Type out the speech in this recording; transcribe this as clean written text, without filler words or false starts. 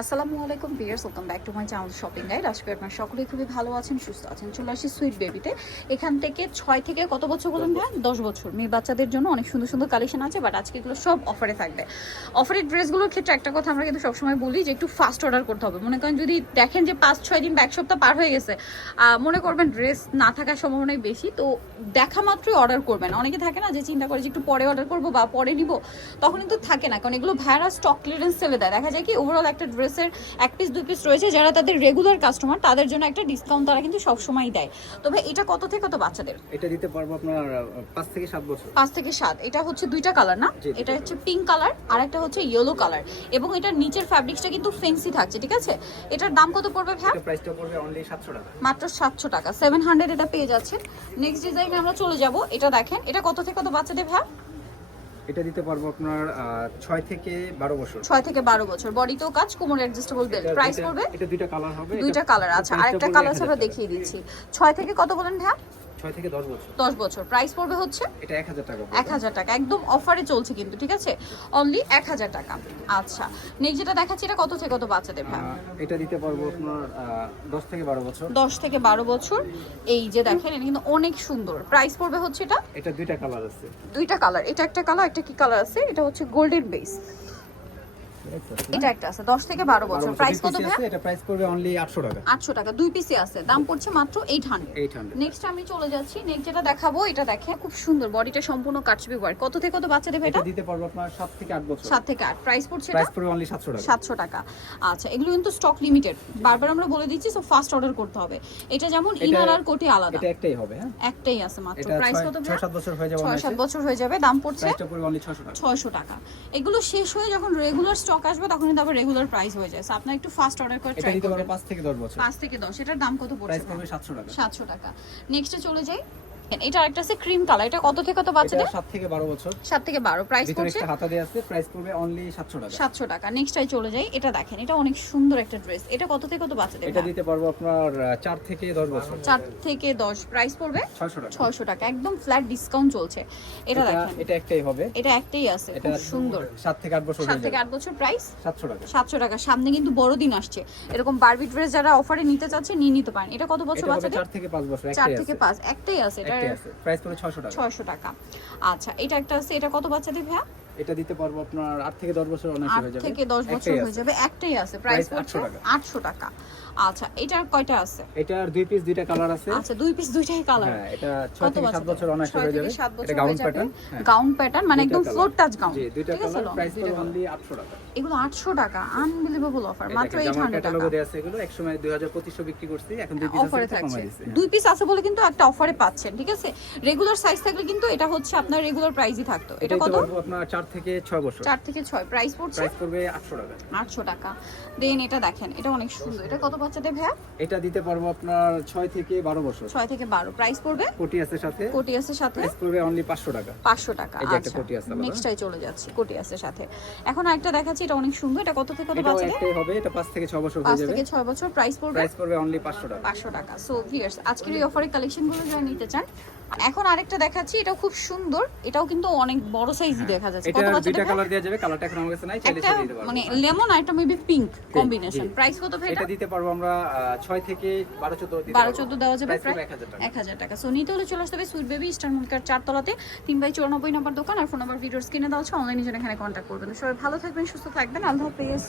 আসসালামু আলাইকুম viewers, welcome back to my channel shopping guide. আজকে আপনারা সকলেই খুবই ভালো আছেন, সুস্থ আছেন। চলে আসি সুইট বেবিতে। এখান থেকে 6 থেকে কত বছর বলুন ভাই? 10 বছর মেয়ে বাচ্চাদের জন্য অনেক সুন্দর সুন্দর কালেকশন আছে, বাট আজকে এগুলো সব অফারে থাকবে। অফারের ড্রেসগুলোর ক্ষেত্রে একটা কথা আমরা কিন্তু সবসময় বলি যে একটু ফাস্ট অর্ডার করতে হবে। মনে করেন যদি দেখেন যে 5-6 দিন বা এক সপ্তাহ পার হয়ে গেছে, মনে করবেন ড্রেস না থাকার সম্ভাবনাই বেশি, তো দেখা মাত্রই অর্ডার করবেন। অনেকে থাকে না যে চিন্তা করে যে একটু পরে অর্ডার করবো বা পরে নিব, তখন কিন্তু থাকে না, কারণ এগুলো ভাইরা স্টক ক্লিয়ারেন্স সেলে দেয়। দেখা যায় কি ওভারঅল একটা ড্রেসের 1 পিস 2 পিস রয়েছে, যারা তাদের রেগুলার কাস্টমার তাদের জন্য একটা ডিসকাউন্ট তারা কিন্তু সবসময় দেয়। তবে এটা কত থেকে কত বাচ্চাদের? এটা দিতে পারবো আপনার 5 থেকে 7 বছর। 5 থেকে 7। এটা হচ্ছে দুইটা কালার না, এটা হচ্ছে পিঙ্ক কালার আর একটা হচ্ছে ইয়েলো কালার, এবং এটার নিচের ফ্যাব্রিক্সটা কিন্তু ফেন্সি থাকছে, ঠিক আছে? এটার দাম কত পড়বে ভাই? এটা প্রাইসটা পড়বে অনলি 700 টাকা, মাত্র 700 টাকা। 700 এটা পেয়ে যাচ্ছেন। নেক্সট ডিজাইনে আমরা চলে যাব। এটা দেখেন, এটা কত থেকে কত বাচ্চাদের ভাই? এটা দিতে পারবো আপনার 6 থেকে 12 বছর। 6 থেকে 12 বছর। বডিতেও কাজ, কোমর অ্যাডজাস্টেবল বেল্ট। প্রাইস পড়বে? এটা দুইটা কালার হবে। দুইটা কালার আছে, আরেকটা কালার আমরা দেখিয়ে দিচ্ছি। 6 থেকে কত বলেন ভাই? 6 থেকে 10 বছর। 10 বছর। প্রাইস পড়বে হচ্ছে এটা 1000 টাকা। 1000 টাকা, একদম অফারে চলছে কিন্তু, ঠিক আছে? অনলি 1000 টাকা। আচ্ছা, নেক্সট যেটা দেখাচ্ছি, এটা কত থেকে কত বাচ্চাদের ভাই? এটা দিতে পারবো আপনার 10 থেকে 12 বছর। 10 থেকে 12 বছর। এই যে দেখেন, এটা কিন্তু অনেক সুন্দর। প্রাইস পড়বে হচ্ছে এটা দুইটা কালার আছে। দুইটা কালার, এটা একটা কালার, একটা কি কালার আছে? এটা হচ্ছে গোল্ডেন বেস। এটা একটা আছে 10 থেকে 12 বছর। প্রাইস কত ভাই? এটা প্রাইস পড়বে অনলি 800 টাকা। 800 টাকা, দুই পিসে আছে। দাম পড়ছে মাত্র 800। নেক্সট আমি চলে যাচ্ছি, নেক্সট যেটা দেখাবো, এটা দেখেন খুব সুন্দর, বডিটা সম্পূর্ণ কাটছবি ওয়ার্ক। কত থেকে কত বাচ্চা দেবে এটা? এটা দিতে পারবো আপনার 7 থেকে 8 বছর। 7 থেকে 8। প্রাইস পড়ছে এটা? প্রাইস পড়বে অনলি 700 টাকা। 700 টাকা। আচ্ছা, এগুলো কিন্তু স্টক লিমিটেড, বারবার আমরা বলে দিচ্ছি, সো ফাস্ট অর্ডার করতে হবে। এটা যেমন ইনার আর কোটি আলাদা, এটা একটাই হবে। হ্যাঁ, একটাই আছে মাত্র। প্রাইস কত? 6-7 বছর হয়ে যাবে। 6-7 বছর হয়ে যাবে। দাম পড়ছে প্রাইসটা পড়বে অনলি 600 টাকা। 600 টাকা। এগুলো শেষ হয়ে যখন রেগুলার স্টক আসবে, তখন কিন্তু আবার রেগুলার প্রাইস হয়ে যায়। সো আপনারা একটু ফাস্ট অর্ডার করে এটা ট্রাই দিতে পারবো করবেন। 5 থেকে 10 বছর। 5 থেকে 10। এটার দাম কত পড়ছে? প্রাইস পড়বে 700 টাকা। 700 টাকা। নেক্সটে চলে যাই। এটা আরেকটা আছে ক্রিম কালার। এটা কত থেকে কত বাচ্চাদের? 7 থেকে 12 বছর। 7 থেকে 12। প্রাইস ভিতরে পড়ছে একটা হাতা দেয়া আছে। প্রাইস পড়বে অনলি 700 টাকা। 700 টাকা। নেক্সটটাই চলে যাই। এটা দেখেন, এটা অনেক সুন্দর একটা ড্রেস। এটা কত থেকে কত বাচ্চাদের? এটা দিতে পারবো আপনার 4 থেকে 10 বছর। 4 থেকে 10। প্রাইস পড়বে 600 টাকা। 600 টাকা। একদম ফ্ল্যাট ডিসকাউন্ট চলছে। এটা দেখেন, এটা একটাই হবে। এটা একটাই আছে, এটা খুব সুন্দর। 7 থেকে 8 বছর। 7 থেকে 8 বছর। প্রাইস 700 টাকা। 700 টাকা। সামনে কিন্তু বড়দিন আসছে, এরকম বারবি ড্রেস যারা অফারে নিতে চাচ্ছে নিয়ে নিতে পারেন। এটা কত বছর এটা হবে বাচ্চাদের? 4 থেকে 5 বছর। 4 থেকে 5। একটাই আছে। এটা একটাই আছে। প্রাইস পড়বে 600 টাকা। 600 টাকা। আচ্ছা, এটা একটা আছে। এটা কত বাচ্চাদের ভাইয়া? এটা দিতে পারবো আপনার 8 থেকে 10 বছর অনায়াসে 8 হয়ে যাবে। থেকে 10 বছর হয়ে যাবে। একটাই আছে। প্রাইস পড়ছে 800 টাকা। আচ্ছা, এটার কয়টা আছে? এটার দুই পিস দুইটা কালার আছে। আচ্ছা, দুই পিস দুইটাই কালার। হ্যাঁ, এটা 6 থেকে 7 বছর অনায়াসে হয়ে যাবে। এটা গাউন প্যাটার্ন। গাউন প্যাটার্ন, মানে একদম ফ্লোর টাচ গাউন। জি, দুইটা কালার। প্রাইস পড়বে অনলি 800 টাকা। এগুলো 800 টাকা। Unbelievable offer. মাত্র 800 টাকা। লোগো দেয়া আছে। এগুলো একসময় 2500 বিক্রি করছি, এখন দুই পিস অফারে আছে, থাকছে। কমাই দিয়েছি। দুই পিস আছে বলে কিন্তু একটা অফারে পাচ্ছেন, ঠিক আছে? রেগুলার সাইজ থাকলে কিন্তু এটা হচ্ছে আপনার রেগুলার প্রাইসই থাকতো। এটা কত? আপনার 4 থেকে 6 বছর। 4 থেকে 6। প্রাইস পড়ছে? প্রাইস পড়বে 800 টাকা। 800 টাকা। দেন এটা দেখেন, এটা অনেক সুন্দর। এটা কত বাচ্চাদের ভাইয়া? এটা দিতে পারবো আপনার 6 থেকে 12 বছর। 6 থেকে 12। প্রাইস পড়বে? কোটি আছে সাথে। কোটি আছে সাথে। প্রাইস পড়বে অনলি 500 টাকা। 500 টাকা। এই যে একটা আচ্ছা, কোটি আছে আলাদা। নেক্সটটাই চলে যাচ্ছি। কোটি আছে সাথে। এখন আরেকটা দেখাচ্ছি, এটা অনেক সুন্দর। এটা কত থেকে কত এটাও বাচ্চাদের? একটাই হবে। এটা 5 থেকে 6 বছর 5 হয়ে যাবে। থেকে 6 বছর। প্রাইস পড়বে? প্রাইস পড়বে অনলি 500 টাকা। 500 টাকা। সো ভিউয়ার্স, আজকের এই অফারের কালেকশনগুলো যারা নিতে চান, এখন আরেকটা দেখাচ্ছি। এটাও খুব সুন্দর। এটাও কিন্তু অনেক বড় সাইজই দেখা যাচ্ছে। কত এটা বাচ্চাদের দুইটা ভাই? কালার দেয়া যাবে। কালারটা এখন আমার কাছে নাই, চাইলে একটা ছেড়ে দিতে পারবো। মানে লেমন আর একটা মেবি পিঙ্ক কম্বিনেশন। প্রাইস কত ভাই এটা? এটা দিতে পারবো আমরা 6 থেকে 12-14 দিতে 12-14 দেওয়া যাবে। প্রাইস প্রায় পড়বে 1000 টাকা। 1000 টাকা। সো নিতে হলে চলে আসতে হবে সুইট বেবি, ইস্টার্ন মল্লিকার 4 তলাতে 3/94 নম্বর দোকান। আর ফোন নাম্বার ভিডিওর স্ক্রিনে দেওয়া আছে। অনলাইনে জন্য এখানে কন্ট্যাক্ট করবেন। সবাই ভালো থাকবেন, সুস্থ থাকবেন। আল্লাহ হাফেজ।